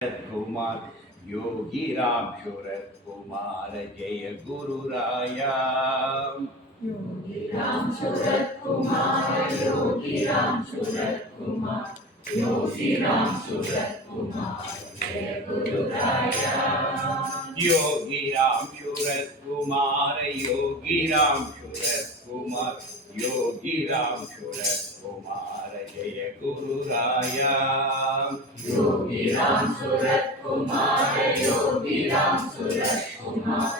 कुमार योगी राम शरद कुमार जय गुरु राया। योगी राम शरद कुमार योगी राम शरद कुमार योगी राम शरद कुमार जय गुरु राया। योगी राम शरद कुमार योगी राम शरद कुमार योगी राम शरद कुमार जय गुरु राया। योगी राम शरद कुमार योगी राम शरद कुमार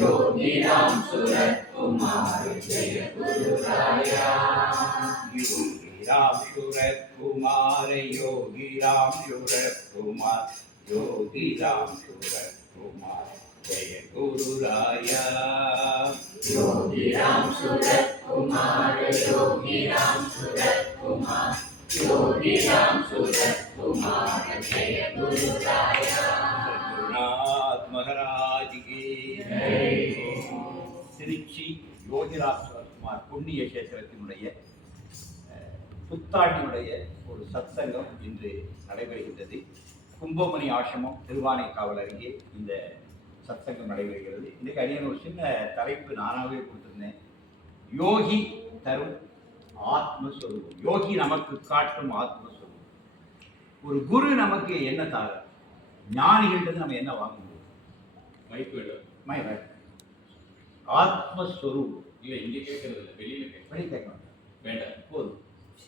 योगी राम शरद कुमार जय गुरु राया। योगी राम शरद कुमार योगी राम शरद कुमार योगी राम शरद कुमार जय गुरु राया। योगी राम शरद कुमार योगी राम शरद कुमार योगी राम शरद कुमार जय गुरु राया। रघुनाथ महाराज की திருச்சி யோகிராஜ் குமார் புண்ணிய கஷேத்திரத்தினுடைய புத்தாண்டினுடைய ஒரு சத்சங்கம் இன்று நடைபெறுகின்றது. கும்பமணி ஆசிரமம் திருவானைக்காவல் அருகே இந்த சத்சங்கம் நடைபெறுகிறது. இன்றைக்கு அடியன் ஒரு சின்ன தலைப்பு நானாகவே கொடுத்துருந்தேன். யோகி தரும் ஆத்மஸ்வரூபம், யோகி நமக்கு காட்டும் ஆத்மஸ்வரூபம். ஒரு குரு நமக்கு என்ன தார, ஞானிகிட்ட நம்ம என்ன வாங்க முடியும்? ஆத்மஸ்வரூபம் இல்லை, இங்கே கேட்கறது இல்லை, வெளியில் கேட்கணும். வேண்டாம், போதும்,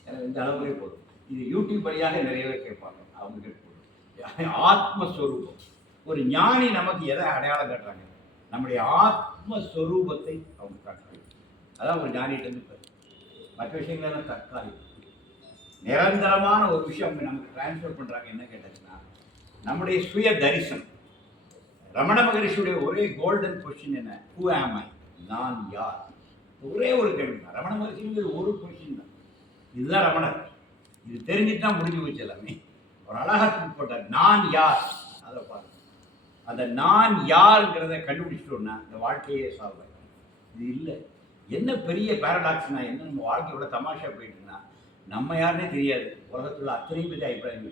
எனக்கு இந்த அளவுலே போதும். இது யூடியூப் வழியாக நிறைய பேர் கேட்பாங்க, அவங்க கேட்க போதும். ஆத்மஸ்வரூபம், ஒரு ஞானி நமக்கு எதை அடையாளம் காட்டுறாங்க? நம்முடைய ஆத்மஸ்வரூபத்தை அவங்க காட்டுறாங்க. அதான் ஒரு ஞானிகிட்ட இருந்து மற்ற விஷயங்களெல்லாம் தற்காலிகம். நிரந்தரமான ஒரு விஷயம் அவங்க நமக்கு டிரான்ஸ்ஃபர் பண்ணுறாங்க. என்ன கேட்டாச்சுன்னா, நம்முடைய சுய தரிசனம். ரமண மகரிஷியுடைய ஒரே கோல்டன் கொஸ்டின் என்ன? ஹூ ஆம் ஐ? நான் யார்? ஒரே ஒரு கேள்வி தான். ரமண மகரிஷிங்கிறது ஒரு கொஸ்டின் தான். இதுதான் ரமணர். இது தெரிஞ்சுட்டு தான் முடிஞ்சு போச்சு எல்லாமே. ஒரு அழகாக போட்டார், நான் யார். அதை பாருங்க, அந்த நான் யாருங்கிறத கண்டுபிடிச்சிட்டோம்னா இந்த வாழ்க்கையே சால்வ் ஆகும். இது இல்லை. என்ன பெரிய பேரடாக்ஸ்னா என்ன, நம்ம வாழ்க்கையோட தமாஷா போயிட்டுன்னா நம்ம யாருன்னே தெரியாது. உலகத்துல அத்தனையும் பற்றி அபிப்பிராயம்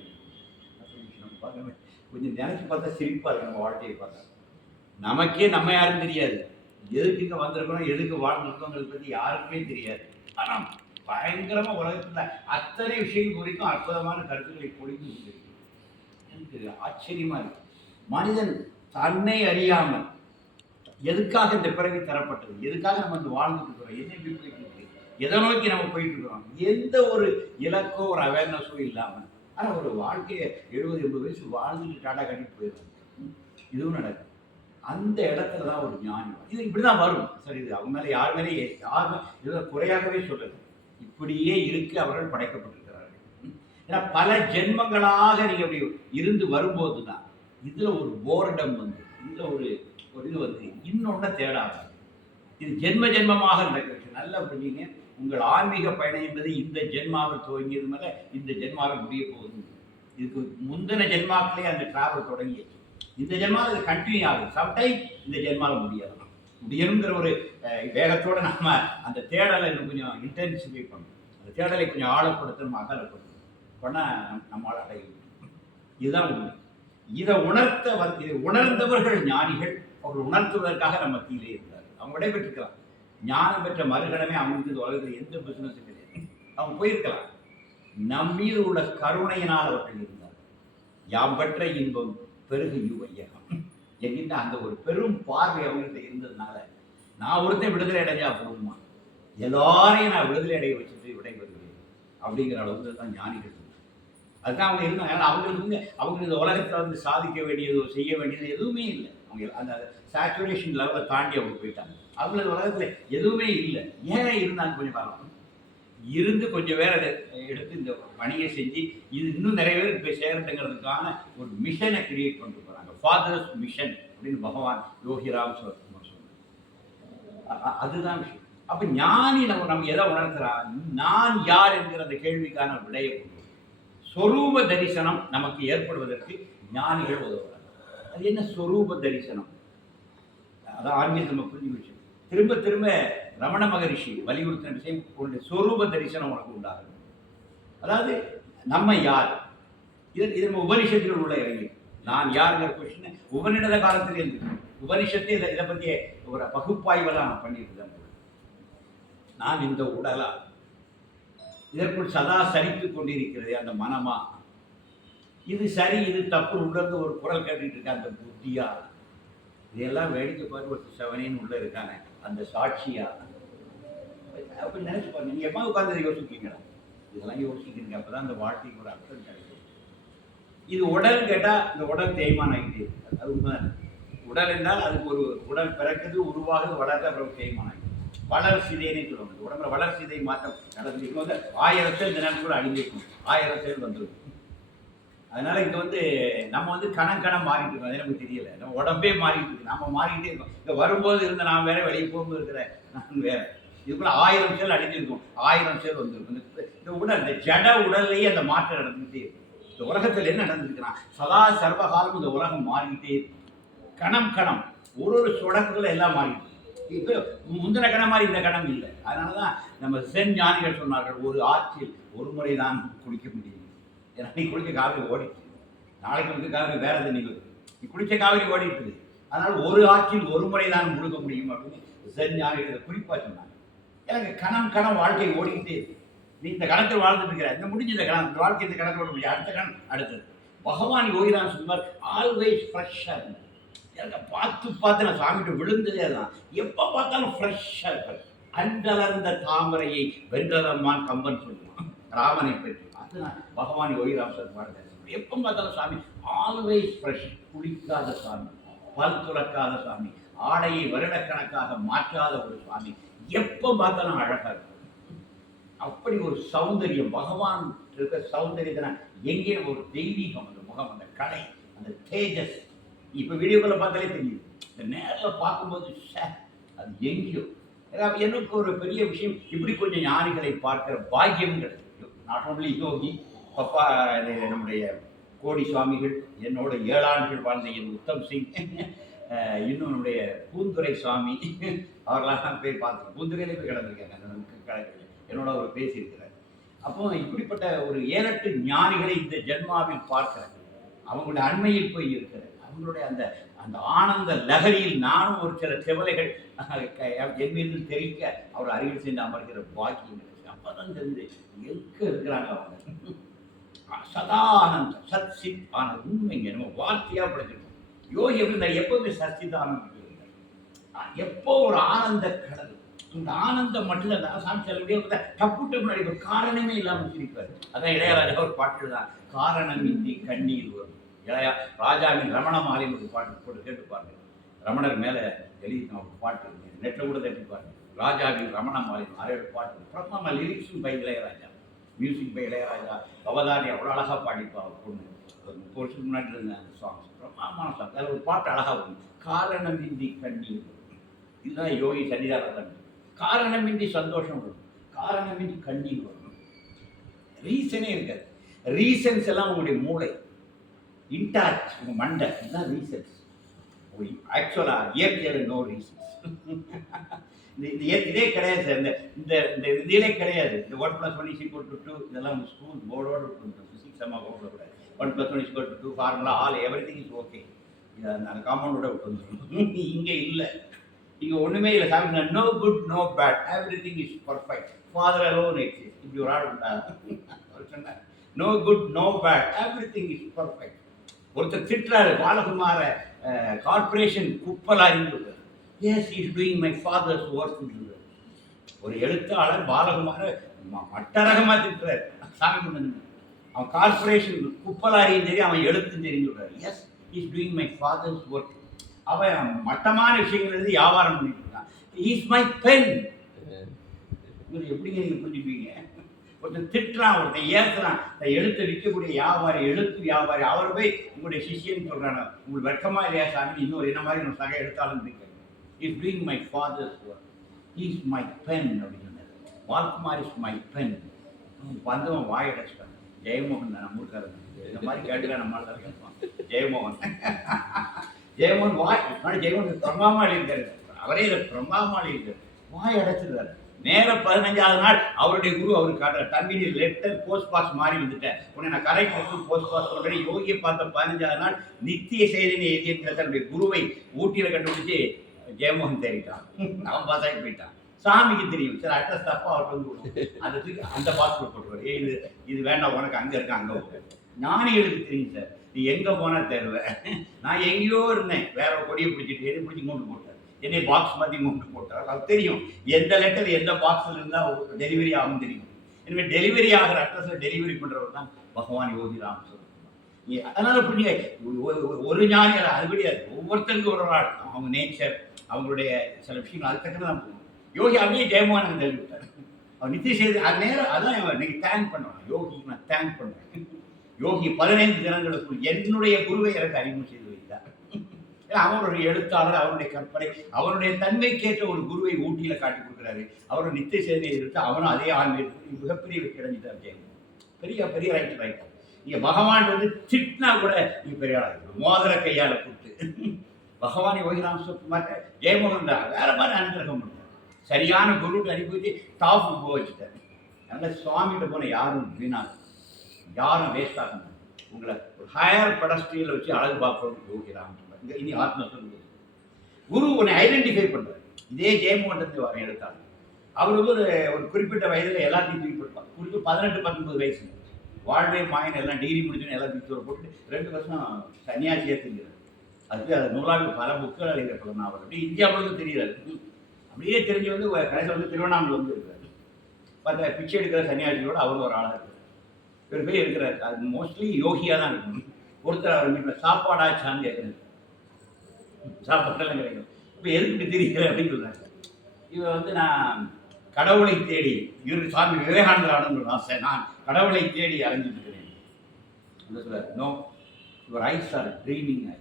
நம்ம பார்க்க கொஞ்சம் நினைச்சு பார்த்தா சிரிப்பா இருக்கு. நம்ம வாழ்க்கையை பார்த்தா நமக்கே நம்ம யாருன்னு தெரியாது. எதுக்கு இங்கே வந்திருக்கணும், எதுக்கு வாழ்ந்துருக்கோங்கிறத பற்றி யாருக்குமே தெரியாது. ஆனால் பயங்கரமாக உலகத்தில் அத்தனை விஷயங்கள் குறிக்கும் அற்புதமான கருத்துக்களை பொழிந்து கொண்டிருக்கு. எனக்கு ஆச்சரியமா இருக்கு. மனிதன் தன்னை அறியாமல் எதுக்காக இந்த பிறவி தரப்பட்டது, எதுக்காக நம்ம வந்து வாழ்ந்துட்டு இருக்கிறோம், என்ன போயிட்டு இருக்கு, எதை நோக்கி நம்ம போயிட்டு இருக்கிறோம், எந்த ஒரு இலக்கோ ஒரு அவேர்னஸோ இல்லாமல். ஆனால் ஒரு வாழ்க்கையை 70-80 வயசு வாழ்ந்துட்டு டாட்டா கட்டிட்டு போயிடுவாங்க. இதுவும் நடக்கும். அந்த இடத்துல தான் ஒரு ஞானி. இது இப்படி தான் வரும். சரி, இது அவங்க மேலே யார் மேலே யாருமே இதில் குறையாகவே சொல்லுது. இப்படியே இருக்கு அவர்கள் படைக்கப்பட்டிருக்கிறார்கள். ஏன்னா பல ஜென்மங்களாக நீங்கள் அப்படி இருந்து வரும்போது தான் இதில் ஒரு போர்டம் வந்து, இதில் ஒரு இது வந்து இன்னொன்று தேடாது. இது ஜென்ம ஜென்மமாக நடக்கிறது. நல்லா புரிஞ்சுங்க. உங்கள் ஆன்மீக பயணம் என்பது இந்த ஜென்மாவில் துவங்கியது மேலே இந்த ஜென்மாவில் முடிய போகுது. இதுக்கு முந்தின ஜென்மாக்களே அந்த டிராவல் தொடங்கியது. இந்த ஜென்மாவில் இது கண்டினியூ ஆகுது. சம்டைம் இந்த ஜென்மாவில் முடியணுங்கிற ஒரு வேகத்தோடு நம்ம அந்த தேடலை கொஞ்சம் இன்டென்சிஃபை பண்ணணும். அந்த தேடலை கொஞ்சம் ஆழப்படுத்தணும், அகலப்படுத்தணும். பண்ணால் நம்மளால் அடைய முடியும். இதுதான் உண்மை. இதை உணர்ந்தவர்கள் ஞானிகள். அவர்கள் உணர்த்துவதற்காக நம்ம மத்தியிலே இருந்தார். அவங்க விடைபெற்றிருக்கலாம். ஞானம் பெற்ற மறுகணமே அவங்களுக்கு உலகத்தில் எந்த பிசினஸும் கிடையாது. அவங்க போயிருக்கலாம். நம் மீது உள்ள கருணையினால் அவர்கள் இருந்தார். யாம் பெற்ற இன்பம் பெருகு வையகம் என்கின்ற அந்த ஒரு பெரும் பார்வை அவங்கள்ட்ட இருந்ததுனால, நான் ஒருத்தன் விடுதலை அடைஞ்சா போகுமா, எல்லாரையும் நான் விடுதலை அடைய வச்சுட்டு விடைபெறுகிறேன் அப்படிங்கிற அளவுக்கு தான் ஞானிகள். அதுதான் அவங்க இருந்தாங்க. ஏன்னா அவங்க இந்த உலகத்தில் வந்து சாதிக்க வேண்டியதோ செய்ய வேண்டியது எதுவுமே இல்லை. அவங்க அந்த சேச்சுரேஷன் லெவலை தாண்டி அவங்க போயிட்டாங்க. அவங்களது உலகத்தில் எதுவுமே இல்லை. ஏன் இருந்தாங்க? கொஞ்சம் காலம் இருந்து கொஞ்சம் பேர் அதை எடுத்து இந்த பணியை செஞ்சு இது இன்னும் நிறைய பேர் போய் சேரட்டுங்கிறதுக்கான ஒரு மிஷனை கிரியேட் பண்ணிட்டு போகிறாங்க. ஃபாதர்ஸ் மிஷன் அப்படின்னு பகவான் யோகிராம் சொன்னார். அதுதான் விஷயம். அப்போ ஞானி நம்ம எதை உணர்த்துறான்? நான் யார் என்கிற அந்த கேள்விக்கான விடையை கொண்டு ஸ்வரூப தரிசனம் நமக்கு ஏற்படுவதற்கு ஞானிகள் உதவுறாங்க. அது என்ன ஸ்வரூப தரிசனம்? அதான் ஆன்மீகம் நம்ம புரிஞ்சு வச்சு திரும்ப திரும்ப ரமண மகரிஷி வலியுறுத்தின விஷயம், உன்னுடைய ஸ்வரூப தரிசனம் உனக்கு உண்டாகும். அதாவது நம்ம யார், இது நம்ம உபனிஷத்தில் உள்ள இறங்கி நான் யாருங்கிற கொஸ்டின் உபநிடத காலத்துல இருந்து உபனிஷத்தை இதை பற்றிய ஒரு பகுப்பாய்வெல்லாம் நான் பண்ணிட்டு தான். நான் இந்த உடலா, இதற்குள் சதா சரித்துக் கொண்டிருக்கிறது அந்த மனமா, இது சரி இது தப்பு உள்ளது ஒரு குரல் கேட்டுட்டு இருக்க அந்த புத்தியா, இதெல்லாம் வேடிக்கை பார்த்து ஒரு செவனேன்னு உள்ள இருக்காங்க அந்த சாட்சியா, அப்படி நினைச்சு பாருங்க. நீங்க எம்மா உட்கார்ந்து யோசிக்கீங்களா? இதெல்லாம் யோசிக்கிறீங்க, அப்பதான் அந்த வாழ்க்கைக்கு ஒரு அர்த்தம் கிடைக்கும். இது உடல் கேட்டா இந்த உடல் தேய்மானம் ஆகிட்டே இருக்கு, அது உண்மை. உடல் என்றால் அதுக்கு ஒரு உடல் பிறக்குது, உருவாகுது, வளர்ந்து அப்புறம் தேய்மானம் ஆகிடும். வளர்சிதைன்னு சொல்லுவாங்க. உடம்புல வளர்சிதை மாற்றம் நடந்துக்கும் போது 1000 செல் இந்த நேரம் கூட அழிஞ்சிருக்கும், 1000 செல் வந்துடும். அதனால இங்க நம்ம கணம் மாறிட்டு இருக்கோம், அது நமக்கு தெரியல. நம்ம உடம்பே மாறிட்டு இருக்கு, நம்ம மாறிக்கிட்டே இருக்கோம். இங்க வரும்போது இருந்த நான் வேற, வெளியே போகும்போது இருக்கிற நான் வேற. இதுக்குள்ள 1000 செல் அழிஞ்சிருக்கும், 1000 செல் வந்துருக்கும். இந்த உடல், இந்த ஜட உடல்லையே அந்த மாற்றம் நடந்துகிட்டே இருக்கும். இந்த உலகத்தில் என்ன நடந்துருக்குன்னா சதா சர்வகாலம் இந்த உலகம் மாறிக்கிட்டே இருக்கும். கணம் ஒரு சொடக்குல எல்லாம் மாறிட்டு. இப்போ முந்தின கணம் மாதிரி இந்த கணம் இல்லை. அதனாலதான் நம்ம சென் ஞானிகள் சொன்னார்கள், ஒரு ஆற்றில் ஒரு முறை தான் குளிக்க முடியும். ஏன்னா நீ குளிக்க காவிரி ஓடிட்டு, நாளைக்கு காவிரி வேற தண்ணி வருது, நீ குளிச்ச காவிரி ஓடிட்டு, அதனால ஒரு ஆற்றில் ஒரு முறை தான் முழுக முடியும் அப்படின்னு சென் ஞானிகள் குறிப்பா சொன்னாங்க. எனக்கு கணம் வாழ்க்கை ஓடிக்கிட்டே இருக்கு. நீ இந்த கணத்தில் வாழ்ந்துட்டு இருக்கிற, இந்த முடிஞ்ச இந்த கணம், இந்த வாழ்க்கை இந்த கணக்கோட முடியும், அடுத்த கணம் அடுத்தது. பகவான் யோகிராம் சொல்வார், ஆல்வேஸ் ஃப்ரெஷ்ஷாக இருந்தது. எனக்கு பார்த்து நான் சாமிகிட்ட விழுந்ததே தான். எப்போ பார்த்தாலும் ஃப்ரெஷ்ஷாக இருப்பார். அன்றலர்ந்த தாமரையை வென்றதம்மான் கம்பன் சொல்லுவான் ராமனை பற்றி. அதுதான் பகவான் யோகிராம் சொல்வார். எப்போ பார்த்தாலும் சாமி ஆல்வேஸ் ஃப்ரெஷ். குளிக்காத சாமி, பல் துலக்காத சாமி, ஆடையை வருடக்கணக்காக மாற்றாத ஒரு சாமி, எப்போ பார்த்தாலும் அழகா இருக்கும். அப்படி ஒரு சௌந்தரியம், பகவான் இருக்க சௌந்தரியத்தை எங்கே ஒரு தெய்வீகம், அந்த முகம், அந்த கலை, அந்த தேஜஸ். இப்போ வீடியோக்களை பார்த்தாலே தெரியுது, இந்த நேரில் பார்க்கும்போது அது எங்கேயோ. எனக்கு ஒரு பெரிய விஷயம், இப்படி கொஞ்சம் ஞானிகளை பார்க்கிற பாக்கியம் கிடையாது. நாட் ஓன்லி யோகி பப்பா, நம்முடைய கோடி சுவாமிகள், என்னோட 7 ஆண்டுகள் வாழ்ந்த என் உத்தம் சிங், இன்னும் நம்முடைய பூந்துரை சுவாமி, அவர்களெல்லாம் போய் பார்த்து பூந்துரையிலே போய் கிடந்திருக்காங்க அந்த கலைகளில், என்னோட அவர் பேசியிருக்கிறார். அப்போ இப்படிப்பட்ட ஒரு 7-8 ஞானிகளை இந்த ஜென்மாவில் பார்க்கிறாங்க. அவங்களுடைய அண்மையில் போய் இருக்கிறார். அவங்களுடைய அந்த அந்த ஆனந்த லகரியில் நானும் ஒரு சில செவலைகள் என் மீது தெரிவிக்க அவர் அருகில் சென்று அமர்கிற பாக்கியம். அப்பதான் தெரிந்து எங்க இருக்கிறாங்க அவங்க. சதா ஆனந்தம், சத் சித் ஆனந்தம். உண்மைங்க, நம்ம வார்த்தையா படைச்சிருக்கோம். யோகி எப்படி எப்பவுமே சச்சித் ஆனந்தம், எப்போ ஒரு ஆனந்த கடல். இந்த ஆனந்தம் மட்டும் தான் சாமி சொல்ல டப்பு முன்னாடி ஒரு காரணமே இல்லாமல் சிரிப்பார். அதான் இளையராஜா ஒரு பாட்டு தான், காரணமின்றி கண்ணீர் வரும். இளையா ராஜாவின் ரமண மாலைன்னு ஒரு பாட்டு போட்டு கேட்டுப்பாருங்க. ரமணர் மேலே எழுதின ஒரு பாட்டு நெட்டில் கூட தட்டிப்பாருங்க. ராஜாவின் ரமண மாலை 6 பாட்டு, பிரம்ம லிரிக்ஸும் by Ilaiyaraaja, music by Ilaiyaraaja. அவதாரி அவ்வளோ அழகாக பாடிப்பா அவர் பொண்ணு. 30 வருஷத்துக்கு முன்னாடி இருந்த அந்த சாங்ஸ் பிரம்மாமான சாங். அதில் ஒரு பாட்டு அழகாக வரும், காரணமின்றி கண்ணீர் வரும். இதுதான் யோகி சன்னிதானம். காரணமின்றி சந்தோஷம் வரும், காரணமின்றி கண்ணீர் வரும். ரீசனே இருக்காது. ரீசன்ஸ் எல்லாம் உங்களுடைய மூளை இன்டாக்ட், உங்கள் மண்டை, இதுதான் ரீசன்ஸ். ஆக்சுவலாக இயற்கையில் நோ ரீசன்ஸ். இதே கிடையாது சார், இந்த இந்த இதிலே கிடையாது. இந்த 1+1=2 இதெல்லாம் ஸ்கூல் போர்டோடு இருக்கும். ஃபிசிக்ஸ் அம்மா போர்டில் கூட 1+1=2 formula all everything is okay. இது அந்த காம்பவுண்டோட விட்டு வந்துடும். இங்கே இல்லை, இங்கே ஒன்றுமே இல்லை. சாமி no good no bad, everything is perfect, father alone exist. இப்படி ஒரு ஆள் உண்டா? அவர் சொன்னார், no good no bad, everything is perfect. ஒருத்தர் திட்டுறாரு, பாலகுமார கார்பரேஷன் குப்பலாரின்னு. Yes, is doing my father's work. ஒரு எழுத்தாளர் பாலகுமார மட்டரகமாக திட்டுறாரு. சாமி முன்னாடி அவன் கார்பரேஷன் குப்பலாரியும் சரி, அவன் எழுத்தும் தெரிஞ்சு விடுறாரு. Yes, is doing my father's work. அவன் மட்டமான விஷயங்கள் எழுதி வியாபாரம் பண்ணிட்டு இருக்கான். Is my pen. எப்படிங்க நீங்க புரிஞ்சுப்பீங்க? ஒருத்தன் திட்டுறான், ஒருத்தன் ஏசுறான், எழுத்தை விற்கக்கூடிய வியாபாரி, எழுத்து வியாபாரி, அவர் போய் உங்களுடைய சிஷியன்னு சொல்றாங்க. உங்களுக்கு வெட்கமா இல்லையா சாமி? இன்னொரு என்ன மாதிரி ஒரு சக எழுத்தாலும் இருக்கு. Is doing my father's work, is my pen அப்படின்னு சொன்னார். Balakumar is my pen. வந்தவன் வாயடைச்சிட்டான். ஜெயமோகன் தான் நம்மளுக்காரன். இந்த மாதிரி கேட்டுக்கா நம்மளால தான் கேட்பான். ஜெயமோகன் ஜெயமோகன் வாய் ஜெயமோகன் பிரம்மாமாளி இருக்காரு. அவரே இதை பிரம்மாமாளி இருக்காரு. வாய் அடைச்சிருக்காரு. நேரம் 15வது நாள் அவருடைய குரு அவருக்கு காட்டுற தம்பி நீ லெட்டர் போஸ்ட் பாஸ் மாறி வந்துட்டேன், உன்னை நான் கரெக்ட் போஸ்ட் பாஸ் பண்ணுறேன். யோகியை பார்த்த 15வது நாள் நித்திய செய்தினை எழுதிய தன்னுடைய குருவை ஊட்டியில் கண்டுபிடிச்சி ஜெயமோகன் தேடிட்டான். அவன் பாஸ் ஆகி போயிட்டான். சாமிக்கு தெரியும் சார் அட்ரஸ் தப்பா அவர்கிட்ட வந்து கொடுக்கும், அந்த தூக்கி அந்த பாஸ்போர்ட் போட்டுருவார். இது வேண்டாம் உனக்கு அங்கே இருக்க அங்கே ஞானிகளுக்கு தெரியும் சார், நீ எங்கே போனால் தேர்வை. நான் எங்கேயோ இருந்தேன், வேற ஒரு கொடியை பிடிச்சிட்டு எது பிடிச்சி மூண்டு போட்டார், என்னை பாக்ஸ் மாற்றி மூண்டு போட்டார். அது தெரியும் எந்த லெட்டர் எந்த பாக்ஸில் இருந்தால் டெலிவரி ஆகும் தெரியும். எனவே டெலிவரி ஆகிற அட்ரஸில் டெலிவரி பண்ணுறவர் தான் பகவான் யோகி ராம் சொல்லுவாங்க. அதனால புண்ணிய ஒரு ஞானி அது கிடையாது, ஒவ்வொருத்தருக்கும் ஒரு நாள் அவங்க நேச்சர் அவங்களுடைய சில விஷயங்கள் அது தக்கன தான் போகணும். யோகி அப்படியே ஜெயமோகன் தள்ளி விட்டார். அவர் நித்திய செய்து அது நேரம் அதான் இன்னைக்கு தேங்க் பண்ணுவாங்க. யோகிக்கு நான் தேங்க் பண்ணுறேன். யோகி 15 தினங்களுக்குள் என்னுடைய குருவை எனக்கு அறிமுகம் செய்து வைத்தார். அவன் ஒரு எழுத்தாளர், அவருடைய கற்பனை, அவருடைய தன்மைக்கேற்ற ஒரு குருவை ஊட்டியில் காட்டி கொடுக்குறாரு. அவரோட நித்திய செய்தியை எடுத்து அவனும் அதே ஆன்மீகத்துக்கு மிகப்பெரிய கிடைஞ்சிட்டார் ஜெயமோகன். பெரிய பெரிய ரைட்டர். இங்கே பகவான் வந்து திட்டினா கூட நீங்க பெரிய ஆளாக மோதிர கையால் கூப்பிட்டு பகவான் யோகிராம் சொல்ல ஜெயமோகன் தான் வேற மாதிரி அனுகிரகம் பண்ணுறார். சரியான குருட்டு அனுப்பி டாப் போக வச்சுட்டார். அதனால் சுவாமிகிட்ட போன யாரும் வீணாக யாரும் வேஸ்ட் ஆகணும். உங்களை ஒரு ஹையர் பெடஸ்ட்ரியல் வச்சு அழகு பார்க்கணும் யோகிராம் சொல்லுவாங்க. இனி ஆத்ம சொல்லுங்க குரு உன்னை ஐடென்டிஃபை பண்ணுறார். இதே ஜெயமோகன் வர எடுத்தாங்க. அவர் வந்து ஒரு குறிப்பிட்ட வயதில் எல்லாத்தையும் தூக்கி போட்டுப்பாங்க. குறிப்பு 18-19 வயசு வாழ்வே மாயன் எல்லாம் டிகிரி முடிச்சுன்னு எல்லாத்தையும் தூர போட்டு 2 வருஷம் சன்னியாசியாக தெரிஞ்சார். அதுக்கு அது நூலாக பல புக்குகள் எழுதப்படும் நாவல் அப்படி இந்தியா முழுக்க தெரியாது. அப்படியே தெரிஞ்சு வந்து கடைசியில் வந்து திருவண்ணாமலை வந்து இருக்கிறார். பார்த்தா பிச்சை எடுக்கிற சன்னியாசிகளோடு அவர் ஒரு ஆளாக இருக்கிறார். இவர் போய் இருக்கிறார். அது மோஸ்ட்லி யோகியாக தான் இருக்கணும். ஒருத்தர் அவர் வீட்டில் சாப்பாடாச்சான்னு கேட்குறாரு. சாப்பாட்டெல்லாம் கிடைக்கும். இப்போ எதுக்கு தெரியுது அப்படின்னு சொல்கிறாங்க. இவர் வந்து நான் கடவுளை தேடி இவர் சுவாமி விவேகானந்தர் ஆனந்தர் ஆசை, நான் கடவுளை தேடி அலைஞ்சிட்டு இருக்கிறேன். சொல்றாரு, no, your eyes are dreaming eyes.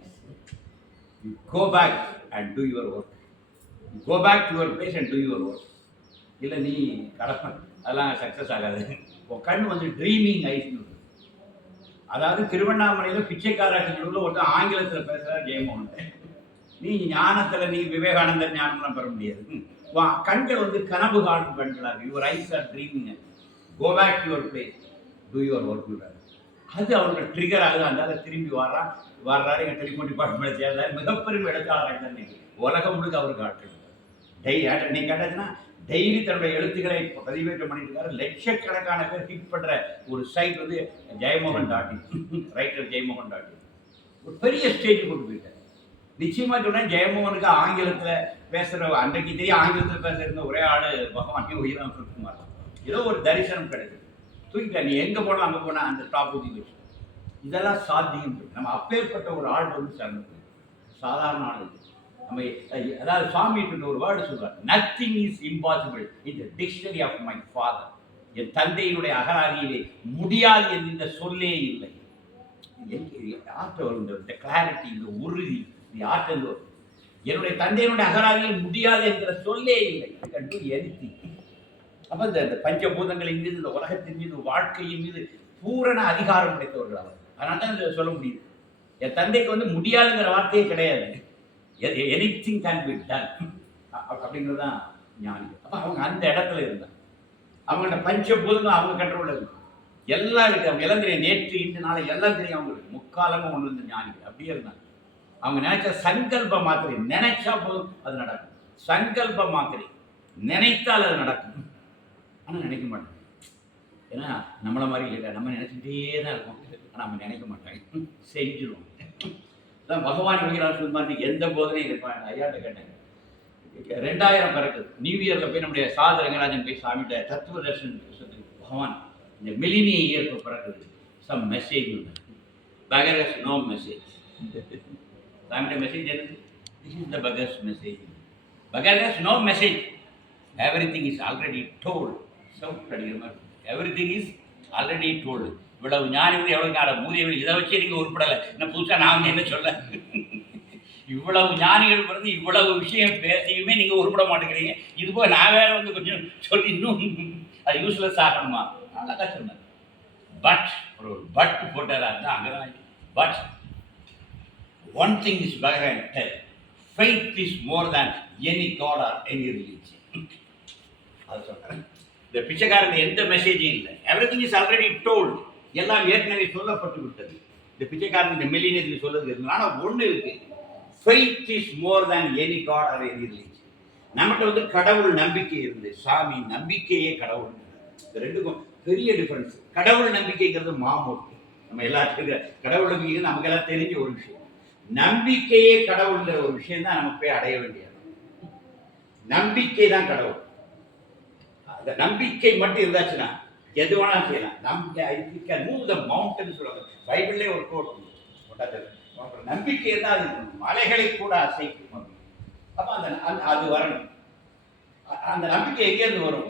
You go back and do your work. You go back to your place and do your work. இல்லை நீ கடப்பன் அதெல்லாம் சக்ஸஸ் ஆகாது. உன் கண் வந்து ட்ரீமிங் ஐஸ்னு. அதாவது திருவண்ணாமலையில் பிச்சைக்காரர்கள் ஒருத்தர் ஆங்கிலத்தில் பேசுகிறார் ஜெயமோகன். நீ ஞானத்தில் நீ விவேகானந்தர் ஞானம்லாம் பெற முடியாது. கண்கள் வந்து கனவு காணும் கண்களாக. Your eyes are dreaming. Go back to your place, do your work. அது அவருக்கு ட்ரிகர் ஆகுது. அதனால திரும்பி வர்றாரு. எங்கள் டெலிஃபோன் டிபார்ட்மெண்ட் சேர்ந்தார். மிகப்பெரும் எழுத்தாளராக தான் இன்னைக்கு உலகம் முழுக்க அவருக்கு ஆட்கள். நீ கேட்டாச்சுன்னா டெய்லி தன்னுடைய எழுத்துக்களை பதிவேற்றம் பண்ணிட்டு இருக்காரு. லட்சக்கணக்கான பேர் ஹிட் பண்ணுற ஒரு சைட் வந்து ஜெயமோகன்.in, ரைட்டர் ஜெயமோகன்.in. ஒரு பெரிய ஸ்டேஜ் கொண்டு போயிருக்காரு. நிச்சயமா சொன்னேன், ஜெயமோகனுக்கு ஆங்கிலத்தில் பேசுகிற அன்றைக்கு தெரியும் ஆங்கிலத்தில் பேசுகிற ஒரே ஆள் பகவான் யோகிராம் சுரத்குமார். ஏதோ ஒரு தரிசனம் கிடைக்குது. தூக்கிட்ட நீ எங்கே போனால் அங்கே போனால் அந்த டாப் ஊற்றி வச்சு இதெல்லாம் சாத்தியம். நம்ம அப்பேற்பட்ட ஒரு ஆள் வந்து சேர்ந்து சாதாரண ஆள். நம்ம அதாவது சுவாமி ஒரு வேர்டு சொல்றார், nothing is impossible in the dictionary of my father. என் தந்தையினுடைய அகராதியிலே முடியாது என்று இந்த சொல்லே இல்லை. ஆற்றல் இந்த கிளாரிட்டி, இந்த உறுதி, இந்த ஆற்றல் என்னுடைய தந்தையினுடைய அகராதியில் முடியாது என்கிற சொல்லே இல்லை. கண்டு எரித்தி அப்போ இந்த பஞ்சபூதங்களின் மீது, இந்த உலகத்தின் மீது, வாழ்க்கையின் மீது பூரண அதிகாரம் கிடைத்தவர்கள் அவர். அதனால தான் இதை சொல்ல முடியுது. என் தந்தைக்கு வந்து முடியாதுங்கிற வார்த்தையே கிடையாது. எனிதிங் கேன் பி டன் அப்படிங்கிறது தான் ஞானி. அப்போ அவங்க அந்த இடத்துல இருந்தாங்க. அவங்கள்ட்ட பஞ்சபூதங்கள் அவங்க கண்ட்ரோலில் இருக்கு. எல்லாம் இருக்குது. அவங்க எல்லாம் தெரியும். நேற்று இன்று நாளை எல்லாம் தெரியும் அவங்களுக்கு. முக்காலமும் ஒன்று இருந்த ஞானி அப்படியே இருந்தாங்க. அவங்க நினைச்ச சங்கல்ப மாத்திரை நினைச்சா போதும் அது நடக்கும். சங்கல்ப மாத்திரை நினைத்தால் அது நடக்கும். ஆனால் நினைக்க மாட்டேன். ஏன்னா நம்மளை மாதிரி இல்லை, நம்ம நினைச்சிக்கிட்டே தான் இருக்கோம். ஆனால் நம்ம நினைக்க மாட்டேன், செஞ்சிடுவோம். அதான் பகவான் யோகிராம் மாதிரி எந்த போதனையும் இருப்பாங்க. ஐயாட்ட கேட்டேன், 2000 பிறக்குது. நியூ இயரில் போய் நம்முடைய சாது ரங்கராஜன் போய் சாமிகிட்ட தத்துவ தர்ஷன் பகவான் இந்த மில்லினிய இயர்க்கு பிறக்குது, சம் மெசேஜ் உண்டு. பகரஸ் நோ மெசேஜ். சாமிகிட்ட மெசேஜ் என்னது? திஸ் இஸ் த பகர்ஸ் மெசேஜ். பகரஸ் no message. Everything is already told. Shout அடிக்கிற மாதிரி எவ்ரிதிங் இஸ் ஆல்ரெடி டோல்டு. இவ்வளவு ஞானிகள் எவ்வளோ ஞானம் மூலியர்கள் இதை வச்சு நீங்கள் உருப்படலை. இன்னும் புதுசாக நான் என்ன சொல்ல, இவ்வளவு ஞானிகள் பிறந்து இவ்வளவு விஷயம் பேசியுமே நீங்கள் உருப்பட மாட்டேங்கிறீங்க. இது போய் நான் வேற வந்து கொஞ்சம் சொல்லி இன்னும் அது யூஸ்லெஸ் ஆகணுமா? அழகாக சொன்னேன். பட் ஒரு பட் போட்டார். அதுதான் அங்கே தான். But one thing is better and tell, faith is more than any god or any religion. அது சொல்றேன். இந்த பிச்சைக்காரன் எந்த மெசேஜும் இல்லை. Everything is already told. எல்லாம் ஏற்கனவே சொல்லப்பட்டு விட்டது. இந்த பிச்சைக்காரன் இந்த மில்லினியர் சொல்றது இருக்கு. ஆனால் ஒன்று இருக்கு, faith is more than any god or any religion. நம்மகிட்ட வந்து கடவுள் நம்பிக்கை இருந்து, சாமி நம்பிக்கையே கடவுள். இந்த ரெண்டுக்கும் பெரிய டிஃபரன்ஸ். கடவுள் நம்பிக்கைங்கிறது மாமூல், நம்ம எல்லாத்துக்கும் கடவுள் நம்பிக்கை நமக்கு எல்லாம் தெரிஞ்ச ஒரு விஷயம். நம்பிக்கையே கடவுள்ங்கிற ஒரு விஷயம் தான் நமக்கு போய் அடைய வேண்டியது. நம்பிக்கை தான் கடவுள். அந்த நம்பிக்கை மட்டும் இருந்தாச்சுன்னா எது வேணாலும் செய்யலாம். நம்பிக்கை மூவ் த மவுண்டன் சொல்லுவாங்க. பைபிள்லே ஒரு கோட் நம்பிக்கை இருந்தால் அது மலைகளை கூட அசைக்கும். அப்ப அது வரணும். அந்த நம்பிக்கை எங்கேருந்து வரும்?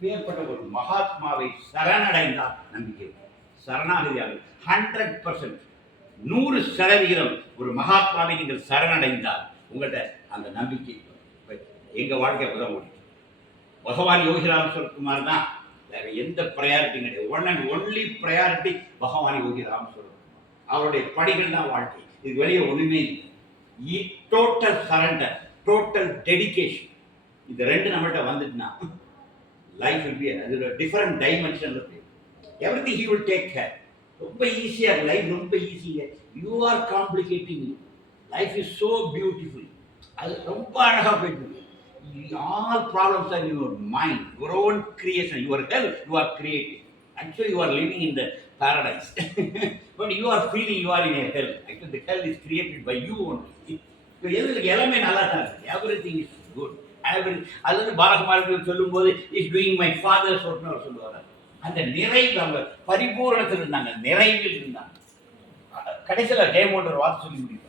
பேர்பட்ட ஒரு மகாத்மாவை சரணடைந்தால் நம்பிக்கை சரணாகதியாக 100%, 100% ஒரு மகாத்மாவை நீங்கள் சரணடைந்தால் உங்கள்கிட்ட அந்த நம்பிக்கை. எங்க வாழ்க்கை அப்பதான் ஓடி. பகவான் யோகிராம் சுரத்குமார் தான், வேற எந்த ப்ரையாரிட்டியும் கிடையாது. ஒன் அண்ட் ஒன்லி ப்ரையாரிட்டி பகவான் யோகிராம் சுரத்குமார். அவருடைய படிகள் தான் வாழ்க்கை. இதுக்கு வெளியே ஒண்ணுமே இல்லை. டோட்டல் சரண்டர், டோட்டல் டெடிகேஷன், இது ரெண்டு நம்மள்கிட்ட வந்துட்டுனா லைஃப் வில் பி அது டிஃபரெண்ட் டைமென்ஷன்ல இருக்கு. Everything he will take care. ரொம்ப ஈஸியா லைஃப், ரொம்ப ஈஸியா. You are complicating. Life is so beautiful. அது ரொம்ப அழகா போயிட்டு இருக்கு. All problems are in your mind, your own creation. Your hell you are creating. Actually you are living in the paradise. But you are feeling you are in a hell. Actually the hell is created by you only. So எல்லாமே நல்லா தான் இருக்கு. Everything is good. அது பாலகுமாரன் சொல்லும்போது is doing my fathers ஒர்க்னு அவர் சொல்லுவார். அந்த நிறைவு, அவங்க பரிபூரணத்தில் இருந்தாங்க, நிறைவில் இருந்தாங்க. கடைசியில் ஜெயமோகன் ஒரு வார்த்தை சொல்லி முடிப்பார்,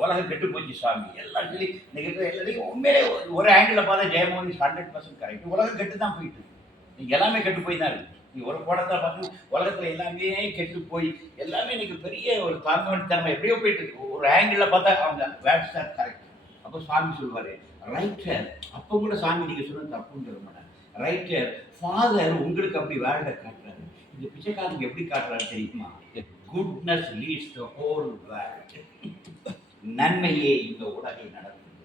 உலகம் கெட்டு போச்சு சாமி எல்லாம் சொல்லி. எல்லாத்தையும் உண்மையிலே ஒரு ஆங்கிளில் பார்த்தா ஜெயமோகன் இஸ் 100% கரெக்ட். உலகம் கெட்டு தான் போயிட்டு இருக்கு. நீங்கள் எல்லாமே கெட்டு போய் தான் இருக்கு. நீங்கள் ஒரு படத்தை பார்த்து உலகத்தில் எல்லாமே கெட்டு போய் எல்லாமே இன்னைக்கு பெரிய ஒரு தாழ்மைத்தன்மை எப்படியோ போயிட்டு இருக்கு. ஒரு ஆங்கிளில் பார்த்தா அவங்க வேர்ட்ஸ் ஆர் கரெக்ட். அப்போ சாமி சொல்லுவார் ரைட்டர். அப்போ கூட சாமி நீங்கள் சொன்ன தப்புன்னு சொல்ல மாட்டாங்க. ரைட்டர் ஃபாதர் உங்களுக்கு அப்படி வேர்டை காட்டுறாரு. இந்த பிச்சைக்காரனுக்கு எப்படி காட்டுறாரு தெரியுமா? Goodness leads the whole world. நன்மையே இந்த உலகை நடத்துது.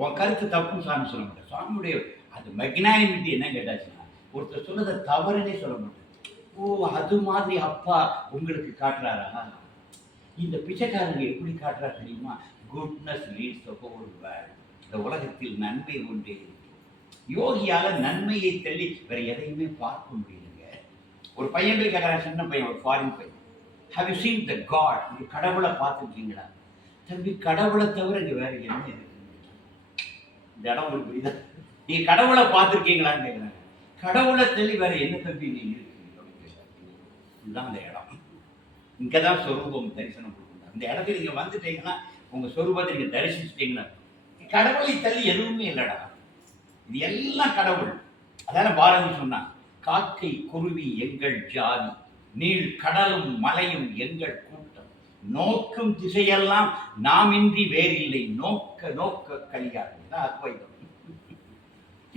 உன் கருத்து தப்புன்னு சாமி சொல்ல மாட்டேன். சாமியுடைய அந்த மெக்னானிமிட்டி என்ன கேட்டாச்சுன்னா, ஒருத்தர் சொன்னதை தவறுனே சொல்ல மாட்டேன். ஓ அது மாதிரி அப்பா உங்களுக்கு காட்டுறாரா? இந்த பிச்சைக்காரங்க எப்படி காட்டுறாரு தெரியுமா? Goodness leads the whole world. இந்த உலகத்தில் நன்மை ஒன்றே இருக்கு. யோகியால நன்மையை தள்ளி வேற எதையுமே பார்க்க முடியலைங்க. ஒரு பையன் போய் கேட்கறான், சின்ன பையன், ஒரு ஃபாரின் பையன், how you seen the god? நீங்க கடவுளை பார்த்துருக்கீங்களா? தம்பி கடவுளை தவிர இங்க வேற என்ன இருக்கு? இந்த இடம் உங்களுக்கு புரியுதா? நீங்க கடவுளை பார்த்துருக்கீங்களான்னு கேட்குறாங்க. கடவுளை தள்ளி வேற என்ன தம்பி நீங்க இருக்கீங்க அப்படின்னு கேட்குறாங்க. இதுதான் அந்த இடம். இங்கதான் சொரூபம் தரிசனம் கொடுக்கணும். இந்த இடத்துல நீங்க வந்துட்டீங்கன்னா, உங்க சொரூபத்தை நீங்க தரிசிச்சிட்டீங்கன்னா, கடவுளை தள்ளி எதுவுமே இல்லடா, இது எல்லாம் கடவுள். அதான பாரதி சொன்னான், காக்கை குருவி எங்கள் ஜாதி, நீள் கடலும் மலையும் எங்கள் கூட்டம், நோக்கும் திசையெல்லாம் நாமின்றி வேறில்லை, நோக்க நோக்க கலியாது. அத்வைதம்.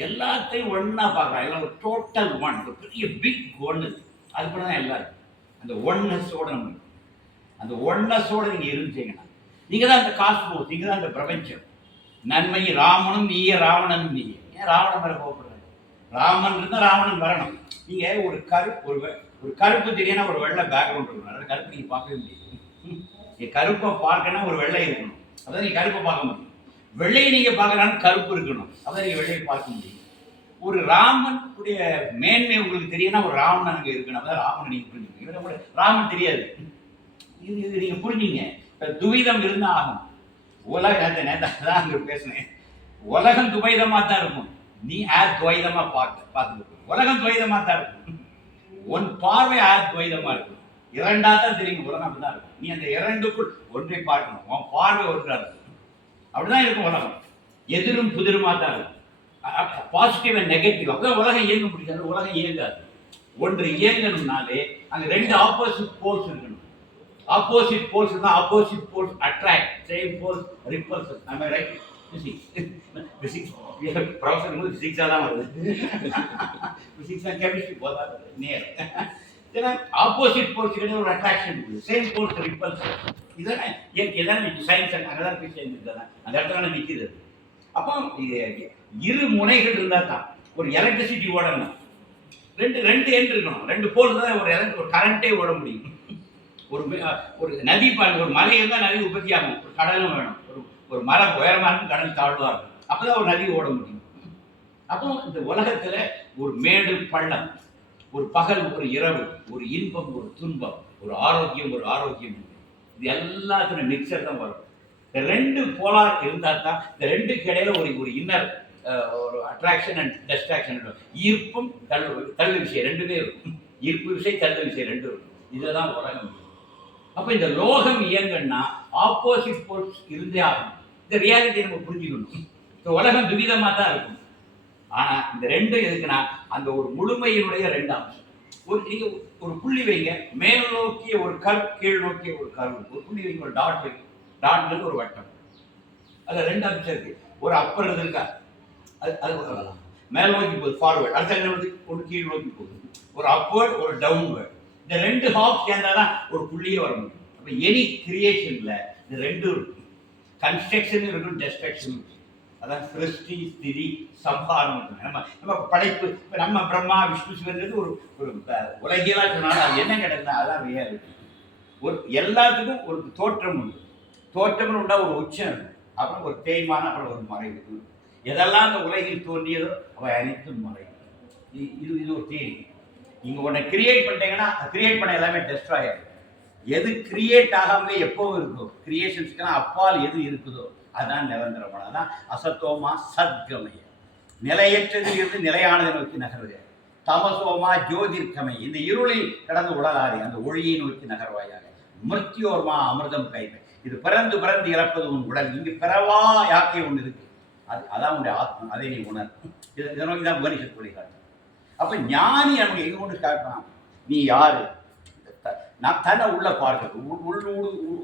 எல்லாத்தையும் ஒன்னா பார்க்கலாம். எல்லாம் ஒரு டோட்டல் ஒன், ஒரு பெரிய பிக் ஒன்னு. அது கூட தான் எல்லாரும் அந்த ஒன்னஸோட நம்ம, அந்த ஒன்னஸோட நீங்க இருந்துச்சீங்கன்னா, நீங்க தான் அந்த காஸ்மோஸ், நீங்க தான் அந்த பிரபஞ்சம். நன்மை ராமனும் நீயே, ராவணனும் நீயே. ஏன் ராவணன் மேல கோபப்படுறாரு? ராமன் இருந்தால் ராவணன் வரணும். நீங்க ஒரு கருப்பு தெரியும்னா ஒரு வெள்ளை பேக்ரவுண்ட் இருக்கணும். அதாவது கருப்பு நீங்க பார்க்கவே முடியாது. நீங்க கருப்பை பார்க்கணும், ஒரு வெள்ளை இருக்கணும். அதான் நீங்க கருப்பை பார்க்க முடியும். வெள்ளையை நீங்க பார்க்கறான்னு கருப்பு இருக்கணும். அதான் நீங்க வெள்ளையை பார்க்க முடியும். ஒரு ராமன் உடைய மேன்மை உங்களுக்கு தெரியும்னா ஒரு ராவணன் அங்கே இருக்கணும். அதான் ராமன் நீங்க புரிஞ்சுக்கணும். இவரை கூட ராமன் தெரியாது. இது நீங்க புரிஞ்சுங்க. துவைதம் இருந்தால் ஆகும். உலகம் நேதான் அங்கே பேசினேன். உலகம் துவைதமாக தான் இருக்கும். நீ துவைதமா பார்த்துக்கணும். உலகம் துவைதமா தான் இருக்கும். உன் பார்வை துவைதமா இருக்கும். இரண்டா தான் தெரியும். உலகம் அப்படிதான் இருக்கும். நீ அந்த இரண்டுக்குள் ஒன்றை பார்க்கணும். உன் பார்வை ஒன்றா இருக்கும். அப்படிதான் இருக்கும் உலகம். எதிரும் புதிருமா தான் இருக்கும். Positive and negative. அப்பதான் உலகம் இயங்க முடியாது. உலகம் இயங்காது. ஒன்று இயங்கணும்னாலே அங்க ரெண்டு ஆப்போசிட் போல்ஸ் இருக்கணும். ஆப்போசிட் போல்ஸ் தான் opposite poles attract, same poles repulsion. am I right? Physics professor வந்து பிசிக்ஸா தான் வருது. பிசிக்ஸ் அண்ட் கெமிஸ்ட்ரி போதா நேர். ஏன்னா ஆப்போசிட் போல்ஸ் கிட்ட ஒரு அட்ராக்ஷன் இருக்குது. Same poles repulsion. இதானே இயற்கை தானே. சயின்ஸ் அங்கே தான் பேசி அந்த இடத்துல நிற்கிறது. அப்போ இது இரு முனைகள் இருந்தால் தான் ஒரு எலக்ட்ரிசிட்டி ஓடணும், ரெண்டு ரெண்டு எண்ட் இருக்கணும், ரெண்டு போல் தான் ஒரு கரண்டே ஓட முடியும். ஒரு நதி பாருங்க, ஒரு மலை இருந்தால் நதி உற்பத்தி ஆகும், ஒரு கடலும் வேணும், ஒரு மரம் உயரமாக இருக்கும், கடல் தாழ்வாக இருக்கும், அப்போதான் ஒரு நதி ஓட முடியும். அப்போ இந்த உலகத்துல ஒரு மேடு பள்ளம், ஒரு பகல் ஒரு இரவு, ஒரு இன்பம் ஒரு துன்பம், ஒரு ஆரோக்கியம் இது எல்லாத்துக்கும் மிக்சர் தான் வரும். இந்த ரெண்டு போலார் இருந்தால் தான் இந்த ரெண்டுக்கு இடையில ஒரு இன்னர் ஒரு அட்ராக்ஷன் அண்ட் டிஸ்ட்ராக்ஷன், ஈர்ப்பும் தள்ளு விஷயம் ரெண்டுமே இருக்கும். ஈர்ப்பு விஷயம் தள்ளு விஷயம் ரெண்டும் இருக்கும். இதுதான் உலகம். அப்போ இந்த லோகம் இயங்குன்னா ஆப்போசிட் போல்ஸ் இருந்தே ஆகும். இந்த ரியாலிட்டியை நம்ம புரிஞ்சுக்கணும். இந்த உலகம் துவிதமாக தான் இருக்கும். ஆனால் இந்த ரெண்டும் எதுக்குன்னா அந்த ஒரு முழுமையினுடைய ரெண்டு அம்சம். நீங்கள் ஒரு புள்ளி வைங்க, மேல் நோக்கிய ஒரு கர்வ், கீழ் நோக்கிய ஒரு கர்வ். ஒரு புள்ளி வைங்க, ஒரு டாட் வைங்க, டாட்ல ஒரு வட்டம். அதில் ரெண்டு அம்சம் இருக்கு. ஒரு அப்பர் இருக்கா, அது மேல் நோக்கி போகுது ஃபார்வேர்டு, அடுத்த ஒரு கீழ் நோக்கி போகுது, ஒரு அப்வேர்டு ஒரு டவுன்வேர்டு. இந்த ரெண்டு ஹாப் சேர்ந்தாதான் ஒரு புள்ளியே வர முடியும். அப்போ எனி கிரியேஷன்ல இந்த ரெண்டும் இருக்கும். கன்ஸ்ட்ரக்ஷன் இருக்கும், டெஸ்ட்ரக்ஷன் இருக்கும். அதான் சிருஷ்டி ஸ்திதி சம்ஹாரம். நம்ம படைப்பு, இப்போ நம்ம பிரம்மா விஷ்ணு சிவன்றது ஒரு உலகியலாக சொன்னாலும் அது என்ன கிடையாது, அதான் ரியாலிட்டி. ஒரு எல்லாத்துக்கும் ஒரு தோற்றம் உண்டு. தோற்றம்னு உண்டா ஒரு உச்சம் இருக்கும், அப்புறம் ஒரு தேய்மான, அப்புறம் ஒரு மறைவு. எதெல்லாம் அந்த உலகில் தோன்றியதோ அவை அனைத்தும் மறைவு. இது ஒரு தேரி. நீங்கள் ஒன்றை கிரியேட் பண்ணிட்டீங்கன்னா கிரியேட் பண்ண எல்லாமே டெஸ்ட்ராய் ஆகும். எது கிரியேட் ஆகாமலே எப்பவும் இருக்கோ, கிரியேஷன்ஸ்க்கெல்லாம் அப்பால் எது இருக்குதோ அதான் நிரந்தரமான, அதான் அசத்தோமா சத்கமய. நிலையற்றதில் இருந்து நிலையானதை நோக்கி நகர்வு. தமசோமா ஜோதிர்கமை, இந்த இருளில் கடந்து உடலாரி அந்த ஒளியை நோக்கி நகர்வாயாக. மிருத்யோர்மா அமிர்தம் கைமை, இது பிறந்து பிறந்து இறப்பது உன் உடல், இங்கு பிறவா யாக்கை ஒன்று இருக்கு, அதான் உன்னுடைய ஆத்மா, அதை நீ உணர். இதை நோக்கி தான் உபனிஷத் வழிகாட்டு. அப்போ ஞானி நமக்கு எங்க கொண்டு காட்டுறான், நீ யாரு, நான் தன்னை உள்ள பார்க்க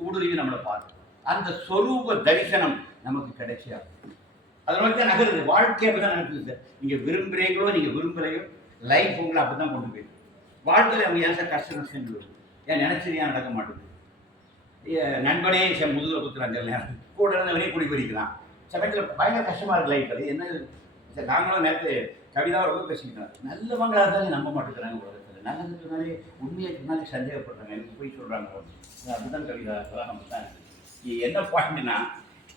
ஊடுருவி நம்மளை பார்க்க, அந்த சொரூப தரிசனம் நமக்கு கிடைச்சியா. அதை நோக்கி தான் நகருது. வாழ்க்கை அப்படி தான் நடக்குது சார். நீங்கள் விரும்புகிறீங்களோ நீங்கள் விரும்புகிறீங்களோ லைஃப் உங்களை அப்படி தான் கொண்டு போயிருக்கு. வாழ்க்கையில் அவங்க ஏன் சார் கஷ்டம் செஞ்சு ஏன் நினைச்சது நடக்க மாட்டேங்குது. நண்பனே முதுகில் குத்துறாங்க, கூட இருந்தவனே குடி பறிக்கலாம். சமயத்தில் பயங்கர கஷ்டமாக இருக்குது லைஃப். அது என்ன சார், நாங்களும் நேரத்து கவிதாவை ரொம்ப பேசிக்கிட்டோம். நல்லவங்களாக இருந்தாலும் நம்ப மாட்டேங்கிறாங்க உலகத்தில். நல்லதுனாலே உண்மையை சொன்னாலே சந்தேகப்படுறாங்க, எனக்கு போய் சொல்கிறாங்க. அப்படி தான் கவிதா, அதெல்லாம் நம்ம தான் என்ன பாயிண்ட்னா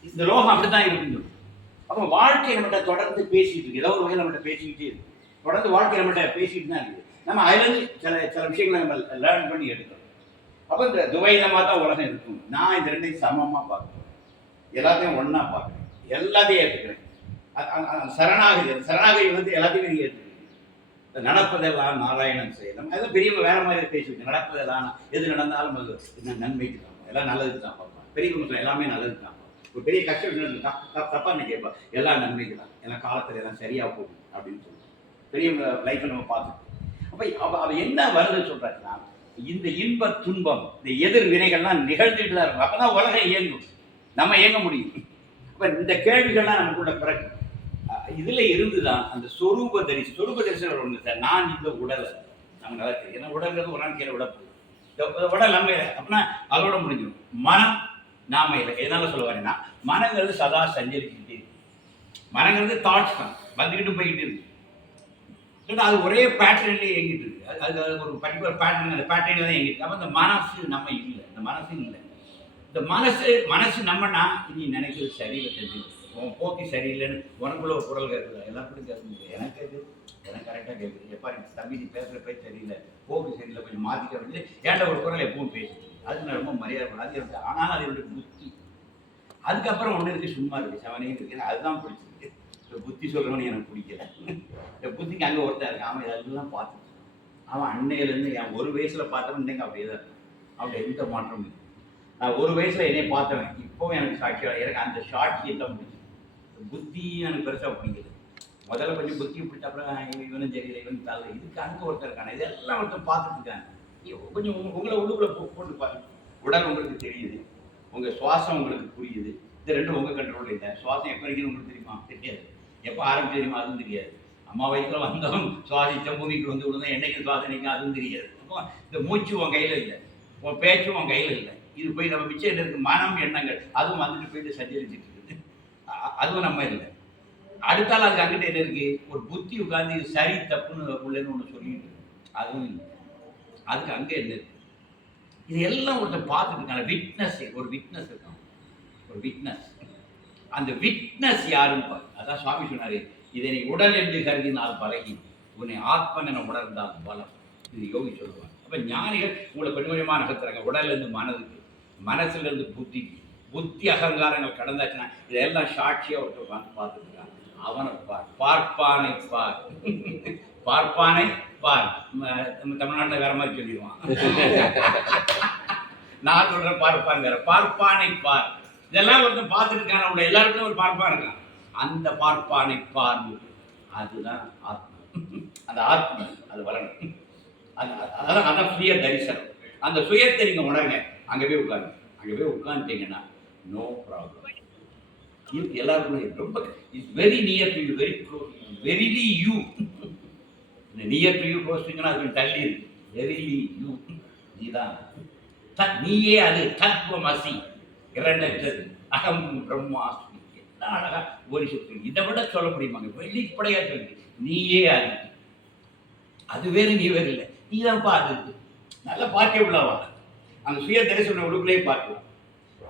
இந்த லோகம் அப்படி தான் இருக்குது. அப்போ வாழ்க்கை நம்மகிட்ட தொடர்ந்து பேசிகிட்டு இருக்கு, ஏதோ ஒரு வகையில் நம்மகிட்ட பேசிக்கிட்டே இருக்கு. தொடர்ந்து வாழ்க்கை நம்மகிட்ட பேசிக்கிட்டு தான் இருக்குது. நம்ம அதுலேருந்து சில விஷயங்களை நம்ம லேர்ன் பண்ணி எடுக்கிறோம். அப்போ இந்த துவைதமாக தான் உலகம் இருக்கும். நான் இந்த ரெண்டையும் சமமாக பார்க்குறேன், எல்லாத்தையும் ஒன்றா பார்க்குறேன், எல்லாத்தையும் ஏற்றுக்கிறேன். சரணாகதி எல்லாத்தையுமே நீங்கள் ஏற்றுக்கிறீங்க. நடப்பதெல்லாம் நாராயணன் செய்யலாம். அதான் பெரியவங்க வேற மாதிரி பேசிவிட்டு, நடப்பதெல்லாம் எது நடந்தாலும் அது நன்மைக்கு தான், எல்லாம் நல்லதுக்கு தான் பார்ப்போம். பெரியவங்க எல்லாமே நல்லதுக்கு தான். ஒரு பெரிய கஷ்டம் தப்பா நீ கேட்பா, எல்லாம் நன்மைக்கு தான், எல்லாம் காலத்தில் எல்லாம் சரியாக போகும் அப்படின்னு சொல்லுவோம். பெரியவங்க லைஃப்பை நம்ம பார்த்துக்கணும். அப்போ அவ என்ன வருதுன்னு சொல்றாங்கன்னா, இந்த இன்ப துன்பம், இந்த எதிர் வினைகள்லாம் நிகழ்ந்துட்டு தான் இருக்கும். அப்பதான் உலகம் இயங்கும், நம்ம இயங்க முடியும். அப்போ இந்த கேள்விகள்லாம் நமக்குள்ள பிறக்கும். இதுல இருந்துதான் அந்த சொரூப தரிசனம் ஒன்று சார். நான் இந்த உடலை நம்ம நல்லா தெரியும், ஏன்னா உடல்ங்கிறது ஒரு நாள் கீழே விடப்போகுது. உடல் நம்ம இல்லை அப்படின்னா அதோட முடிஞ்சிடும். மனம் நாம இல்லை. எதனால சொல்ல வரேன்னா, மனங்கிறது சதா சஞ்சரிச்சுக்கிட்டே இருக்கு. மனங்கிறது தாட்ஸ் தான், வந்துக்கிட்டு போய்கிட்டு இருக்கு. அது ஒரே பேட்டர்ன்லேயே இயங்கிட்டு இருக்கு. அது ஒரு பர்டிகுலர் பேட்டர்ன், அந்த பேட்டர்ன் தான் இயங்கிட்டு. அப்போ இந்த மனசு நம்ம இல்லை, இந்த மனசு இல்லை. இந்த மனசு நம்மனா நீ நினைக்கிறது சரியில்லை, தெரிஞ்சு உன் போக்கி சரியில்லைன்னு உனக்குள்ள ஒரு குரல் கேட்குது. எல்லாத்துக்கும் கேட்க முடியாது, எனக்கு கேட்குது, எனக்கு கரெக்டாக கேட்குது. எப்பா நீ தம்பி நீ பேசுகிற பேச்சு சரியில்லை, போக்கு சரியில்லை, கொஞ்சம் மாற்றிக்க அப்படின்னு ஏன்டா ஒரு குரல் எப்பவும் பேசுது. அது நான் ரொம்ப மரியாதை பண்ண. அது இருக்கு, ஆனாலும் அது என்னுடைய புத்தி. அதுக்கப்புறம் ஒன்று இருக்குது, சும்மா இருக்குது, செவனே இருக்குது. அதுதான் பிடிச்சிருக்கு. இந்த புத்தி சொல்கிறவனு எனக்கு பிடிக்கல. இந்த புத்திக்கு அங்கே ஒருத்தர் இருக்கு, அவன் அதெல்லாம் பார்த்துட்டு அவன் அன்னையிலேருந்து என் ஒரு வயசில் பார்த்தவன் இன்னைக்கு அப்படியே தான் இருக்கு. அவன் எந்த மாற்றமும் இல்லை. நான் ஒரு வயசில் என்னைய பார்த்தவன் இப்போவும் எனக்கு சாட்சியாக எனக்கு அந்த சாட்சியை தான் பிடிச்சி. புத்தி எனக்கு பெருசாக பிடிக்குது. முதல்ல கொஞ்சம் புத்தி பிடிச்ச அப்புறம் இவனும் சரியில்லை, இவனும் தலை, இதுக்கு அங்கே ஒருத்தர் இருக்காங்க. இதெல்லாம் ஒருத்தர் பார்த்துட்டு இருக்காங்க. கொஞ்சம் உங்களை உள்ளுக்குள்ளே போட்டு பாருங்க. உடல் உங்களுக்கு தெரியுது, உங்கள் சுவாசம் உங்களுக்கு புரியுது. இது ரெண்டும் உங்கள் கண்ட்ரோல் இல்லை. சுவாசம் எப்போ இருக்குன்னு உங்களுக்கு தெரியுமா? தெரியாது. எப்போ ஆரம்பிச்சு தெரியுமா? அதுவும் தெரியாது. அம்மா வயசில் வந்தோம், சுவாசித்த பூமிக்கு வந்து விடுந்தோம், என்னைக்கு சுவாசம் நிற்கும் அதுவும் தெரியாது. அப்போ இந்த மூச்சு உன் கையில் இல்லை, உன் பேச்சும் உன் கையில் இல்லை. இது போய் நம்ம மிச்சம் இருக்குது மனம் எண்ணங்கள், அதுவும் வந்துட்டு போயிட்டு சஞ்சரிச்சுட்டு இருக்குது. அதுவும் நம்ம இல்லை. அடுத்தால அதுக்கு அங்கிட்ட என்ன இருக்கு, ஒரு புத்தி உட்கார்ந்து இது சரி தப்புன்னு உள்ளேன்னு ஒன்று சொல்லிட்டு இருக்கு. அதுவும் இல்லை. அதுக்கு அங்கே என்ன இருக்கு, இது எல்லாம் ஒருத்தர் பார்த்துட்டு இருக்காங்க. விட்னஸ், ஒரு விட்னஸ் இருக்கான், ஒரு விட்னஸ். அந்த விட்னஸ் யாருன்னு பாரு. அதான் சுவாமி சொன்னாரு, இதை நீ உடல் என்று கருதினால் பழகி, உன்னை ஆத்மன் என உணர்ந்தால் பலம். இது யோகி சொல்லுவாங்க. அப்ப ஞானிகள் உங்களை கொஞ்சம் கொஞ்சமா நகர்த்துறாங்க. உடல்ல இருந்து மனதுக்கு, மனசுல இருந்து புத்திக்கு. புத்தி அகங்காரங்கள் கடந்தாச்சுன்னா இதெல்லாம் சாட்சியா ஒருத்தர் பார்த்துட்டு இருக்காங்க. அவனை பார், பார்ப்பானை பார். பார்ப்பானை பார். நம்ம தமிழ்நாட்டில் வேற மாதிரி சொல்லிடுவான். நான் சொல்றேன் பார்ப்பான் வேற. பார்ப்பானை பார். இதெல்லாம் ஒருத்தன் பார்த்துட்டு இருக்கான். அவங்க எல்லாருக்கும் ஒரு பார்ப்பான் இருக்கான். அந்த பார்ப்பானை பார், அதுதான் ஆத்மா. அந்த ஆத்மா அது வரணும். அதான் சுய தரிசனம். அந்த சுயத்தை நீங்க உணருங்க. அங்கே போய் உட்காருங்க. அங்கே போய் உட்காந்துட்டீங்கன்னா நோ ப்ராப்ளம். எல்லாருக்கும் ரொம்ப it's very near to you, very close, verily you. Near to you க்ளோஸ்ங்கன்னா அது தள்ளி இருக்கு. வெரிலி யூ, நீதான் நீயே. அது தத்துவமசி, இரண்டற்றது, அகம் பிரம்மாஸ்மி. என்ன அழகா ஒரு சுற்று. இதை விட சொல்ல முடியுமாங்க? வெளிப்படையா சொல்லி நீயே அது. அது வேறு, நீ வேறு இல்லை. நீ தான் பார்த்து நல்லா பார்க்க உள்ளவா. அந்த சுய தரிசனம் உடுக்குள்ளே பார்க்கலாம்.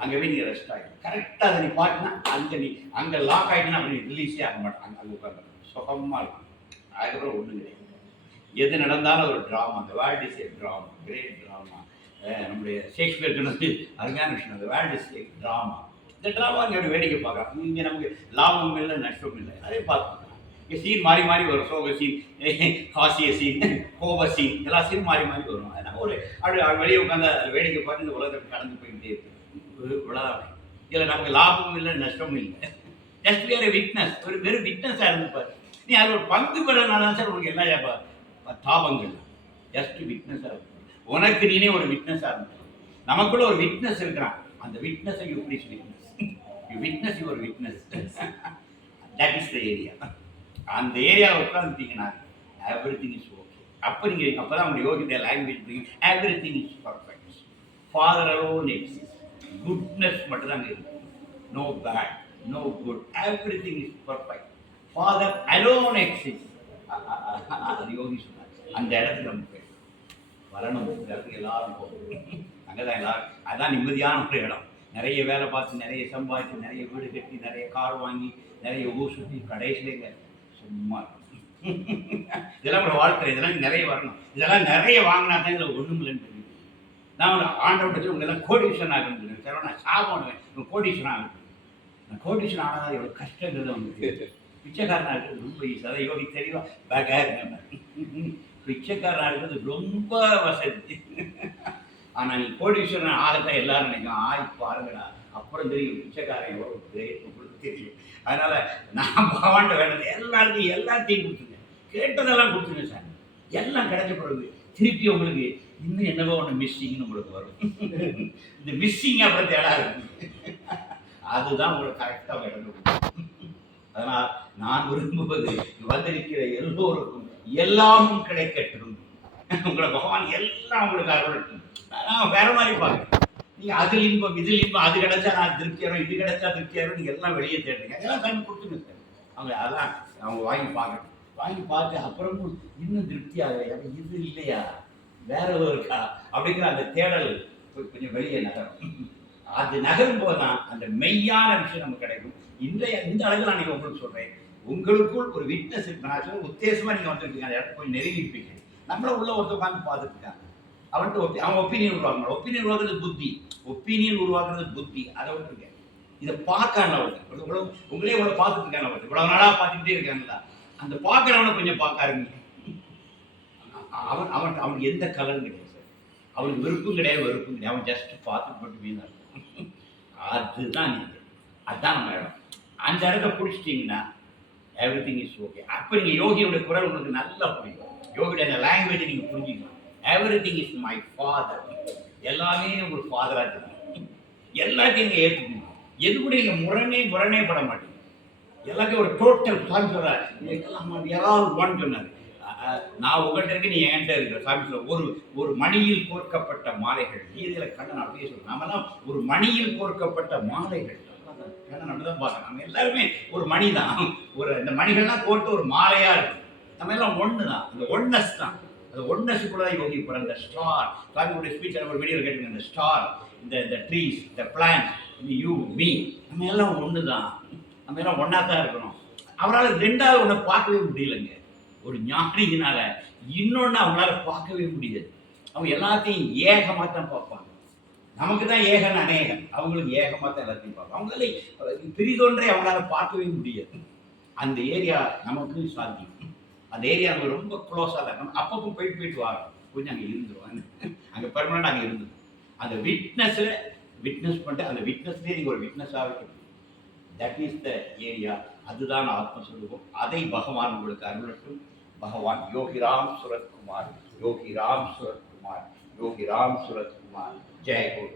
அங்கே போய் நீ ரெஸ்ட் ஆகிடும். கரெக்டாக அதை நீ பார்த்தினா அங்கே நீ அங்கே லாக் ஆகிட்டுனா அப்படி ரிலீஸே ஆக மாட்டாங்க. அங்கே உட்காந்து சுகமாக இருக்கும். அதுக்கப்புறம் ஒன்றும் கிடையாது. எது நடந்தாலும் ஒரு ட்ராமா. அந்த world is a drama, great drama. நம்முடைய ஷேக்ஸ்பியர் சொன்னது அருமையான விஷயம். அந்த வேர்ல்ட் இஸ் ஏ ட்ராமா. இந்த ட்ராமா இங்கே வேடிக்கை பார்க்கலாம். இங்கே நமக்கு லாபமும் இல்லை, நஷ்டமும் இல்லை. அதே பார்த்துக்கலாம். இங்கே சீன் மாறி மாறி வரும். சோக சீன், ஹாசிய சீன், கோப சீன், எல்லா சீனும் மாறி மாறி வரும். அதனால் ஒரு அப்படி வெளியே உட்காந்து வேடிக்கை பார்த்து இந்த உலகத்தை கடந்து போய்கிட்டே இருக்கு. உலகம் இதில் நமக்கு லாபமும் இல்லை, நஷ்டமும் இல்லை. Just we are a witness. ஒரு வெறும் விட்னஸாக இருந்துப்பார். நீ அது ஒரு பங்கு பெறனால சார் உனக்கு எல்லா தாபங்கள். ஜஸ்ட் விட்னஸாக இருக்கும். உனக்கு நீனே ஒரு விட்னஸாக இருக்கும். நமக்குள்ள ஒரு விட்னஸ் இருக்கிறான். அந்த விட்னஸை you please witness. You witness your witness. That is the area. அந்த ஏரியாவில் உட்காந்துட்டீங்கன்னா எவ்ரி திங் இஸ் ஓகே. அப்போ நீங்கள் அப்போ தான் உங்கள் யோகித லாங்குவேஜ் புரியும். Every thing is perfect. Father alone exist. Goodness மட்டும் தான் இருக்கு. No bad, no good, every thing is perfect. Father alone exist. அது யோகி சொன்னார். அந்த இடத்துக்கு நம்ம போய் வரணும். இந்த இடத்துக்கு எல்லாரும் போகணும். அங்கே தான் எல்லாரும். அதுதான் நிம்மதியான ஒரு இடம். நிறைய வேலை பார்த்து, நிறைய சம்பாதிச்சு, நிறைய வீடு கட்டி, நிறைய கார் வாங்கி, நிறைய ஊர் சுற்றி, கடைசியில சும்மா இதெல்லாம் ஒரு வாழ்க்கை. இதெல்லாம் நிறைய வரணும். இதெல்லாம் நிறைய வாங்கினா தான் இதில் ஒன்றும் இல்லைன்னு தெரியும். நான் ஆண்டவட்டத்தில் உங்க எல்லாம் கோடீஸ்வரன் ஆகணும். சார் நான் சாப்பிடுவேன், உங்கள் கோடீஸ்வரன் ஆகணும். நான் கோடீஸ்வரன் ஆனால் எவ்வளோ கஷ்டங்கிறது அவங்களுக்கு. பிச்சைக்காரனாக இருக்கிறது ரொம்ப ஈஸி. அதை யோகி தெரியவா பேக்காக இருக்காங்க. பிச்சைக்காரனாக இருக்கிறது ரொம்ப வசதி. ஆனால் நீ கோடீஸ்வரன் ஆகத்தான் எல்லாரும் நினைக்கும். பாருங்கடா, அப்புறம் தெரியும் பிச்சைக்காரன் எவ்வளோ கிரேட் உங்களுக்கு தெரியும். அதனால நான் பகவான்கிட்ட வேண்டது எல்லாருக்கும் எல்லாத்தையும் கொடுத்துருங்க. கேட்டதெல்லாம் கொடுத்துருங்க சார். எல்லாம் கிடைச்ச பிறகு திருப்பி உங்களுக்கு இன்னும் என்னவோ ஒன்று மிஸ்ஸிங்னு உங்களுக்கு வரும். இந்த மிஸ்ஸிங் அப்புறம் தேடா இருக்கு. அதுதான் உங்களுக்கு கரெக்டாக இடம். அதனால் நான் விரும்புவது வந்திருக்கிற எல்லோருக்கும் எல்லாமும் கிடைக்கட்டும். உங்களை பகவான் எல்லாம் உங்களுக்கு அருளட்டும். நான் வேற மாதிரி பார்க்குறேன். நீங்கள் அதில் இன்பம், இதில் இன்பம், அது கிடைச்சா நான் திருப்தியாரும், இது கிடைச்சா திருப்தியாரும், நீங்கள் எல்லாம் வெளியே தேடுறீங்க. அதெல்லாம் கண்ணு கொடுத்துங்க சார். அவங்க அதெல்லாம் அவங்க வாங்கி பார்க்கணும். வாங்கி பார்த்து அப்புறமும் இன்னும் திருப்தி ஆகலையா, இது இல்லையா, வேற ஏதோ இருக்கா அப்படிங்கிற அந்த தேடல் கொஞ்சம் வெளியே நகரும். அது நகரும் போது தான் அந்த மெய்யான விஷயம் நமக்கு கிடைக்கும். இந்த அளவில் நான் நீங்கள் உங்களுக்கு சொல்கிறேன். உங்களுக்குள் ஒரு விட்னஸ் இருக்கு. நான் சொல்ல உத்தேசமாக நீங்கள் வந்துருக்கீங்க. அந்த இடத்துக்கு கொஞ்சம் நெருங்கி இருப்பீங்க. நம்மள உள்ள ஒருத்தர் உட்காந்து பார்த்துட்டு இருக்காங்க. அவன்கிட்ட அவன் ஒப்பீனியன் உருவாக்கணும். ஒப்பீனியன் உருவாக்குறது புத்தி. ஒப்பீனியன் உருவாக்குறது புத்தி. அதை விட்டுருங்க. இதை பார்க்கான ஒருத்தர் உங்களே இவ்வளோ பார்த்துட்டு இருக்காங்க. ஒருத்தர் இவ்வளோ நாளாக பார்த்துக்கிட்டே இருக்காங்களா, அந்த பார்க்குறவனை கொஞ்சம் பார்க்க ஆரம்பிங்க. அவனுக்கு எந்த கலரும் கிடையாது சார். அவனுக்கு விருப்பம் கிடையாது, வெறுப்பும் கிடையாது. அவன் ஜஸ்ட் பார்த்துட்டு மட்டும் மீன். அதுதான் நீங்கள், அதுதான் நம்ம இடம். அந்த இடத்த பிடிச்சிட்டிங்கன்னா எவ்ரி திங் இஸ் ஓகே. அப்போ நீங்கள் யோகியோட குரல் உங்களுக்கு நல்லா புரியும். யோகியோட அந்த லாங்குவேஜை நீங்கள் புரிஞ்சுக்கணும். Every thing is my father. எல்லாமே ஒரு ஃபாதராக இருக்குது. எல்லாத்தையும் நீங்கள் ஏற்றுக்கணும். எது கூட நீங்கள் முரணே பட மாட்டீங்க. எல்லாத்தையும் ஒரு டோட்டல் சாமி சொல்கிறார். யாராவது ஒன் சொன்னார். நான் உங்கள்கிட்ட இருக்கு, நீ என்கிட்ட இருக்கிற. சாமி சொல்ல ஒரு மணியில் கோர்க்கப்பட்ட மாலைகள். இதில் கண்ணன் அப்படியே சொல்கிறேன். நாமெல்லாம் ஒரு மணியில் கோர்க்கப்பட்ட மாலைகள். ஏன்னா நம்ம தான் பார்க்கணும். நம்ம எல்லாருமே ஒரு மணி தான். ஒரு இந்த மணிகள்லாம் போட்டு ஒரு மாலையா இருக்கு. நம்ம எல்லாம் ஒன்று தான். அந்த ஒன்னஸ் தான். அந்த ஒன்னஸுக்குள்ள தான் யோகி போகிற அந்த ஸ்டார். சாமியோட ஸ்பீச் ஒரு வீடியோவில் கேட்டுங்க. இந்த ஸ்டார், இந்த ட்ரீஸ், இந்த பிளான்ட், இந்த யூ மீ, நம்ம எல்லாம் ஒன்று தான். நம்ம எல்லாம் ஒன்றா தான் இருக்கணும். அவரால் ரெண்டாவது ஒன்றை பார்க்கவே முடியலைங்க. ஒரு ஞானியினால இன்னொன்று அவங்களால பார்க்கவே முடியாது. அவங்க எல்லாத்தையும் ஏகமாக தான் பார்ப்பாங்க. நமக்கு தான் ஏகன் அநேகன், அவங்களுக்கு ஏகமாக தான் எல்லாத்தையும் பார்ப்பாங்க. அவங்களால பிரிதொன்றை அவங்களால பார்க்கவே முடியாது. அந்த ஏரியா நமக்கு சாத்தியம். அந்த ஏரியா நம்ம ரொம்ப க்ளோஸாக தான் இருக்கணும். அப்பப்போ போயிட்டு வரோம், கொஞ்சம் அங்கே இருந்துருவாங்க. அங்கே பெர்மனண்ட் அங்கே இருந்துடும். அந்த விட்னஸில் விட்னஸ் பண்ணிட்டு அந்த விட்னஸ்லேயே நீங்கள் ஒரு விட்னஸாக இருக்கணும். That is the area. அதுதான் ஆத்மஸ்வரூபம். அதை பகவான் உங்களுக்கு அருளட்டும். பகவான் யோகிராம் சுரத்குமார், யோகிராம் சுரத்குமார், யோகிராம் சுரத்குமார். ஜெய் குரு.